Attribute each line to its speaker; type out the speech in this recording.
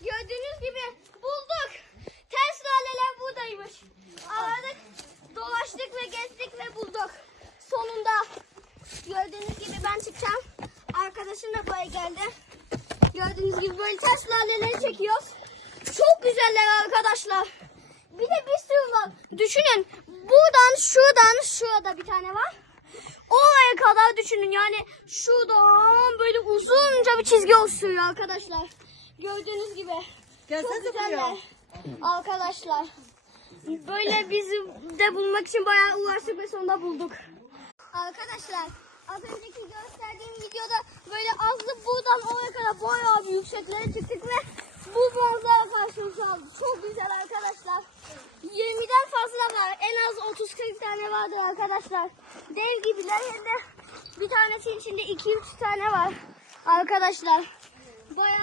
Speaker 1: Gördüğünüz gibi bulduk. Ters laleler buradaymış. Aradık, dolaştık ve gezdik ve bulduk. Sonunda gördüğünüz gibi ben çıkacağım. Arkadaşım da buraya geldi. Gördüğünüz gibi böyle ters laleleri çekiyoruz. Çok güzeller arkadaşlar. Bir de bir sürü var. Düşünün buradan şuradan şurada bir tane var. Oraya kadar düşünün yani şuradan böyle uzunca bir çizgi oluşturuyor arkadaşlar. Gördüğünüz gibi.
Speaker 2: Gelsene
Speaker 1: Çok
Speaker 2: buraya.
Speaker 1: Arkadaşlar. Böyle bizi de bulmak için bayağı uğraştık ve sonunda bulduk. Arkadaşlar az önceki gösterdiğim videoda böyle azlı buradan oraya kadar bayağı bir yükseklere çıktık ve bu manzara karşımıza aldı. Çok güzel arkadaşlar. 20'den fazla var. En az 30-40 tane vardır arkadaşlar. Dev gibiler hem de bir tanesinin içinde 2-3 tane var. Arkadaşlar. Bayağı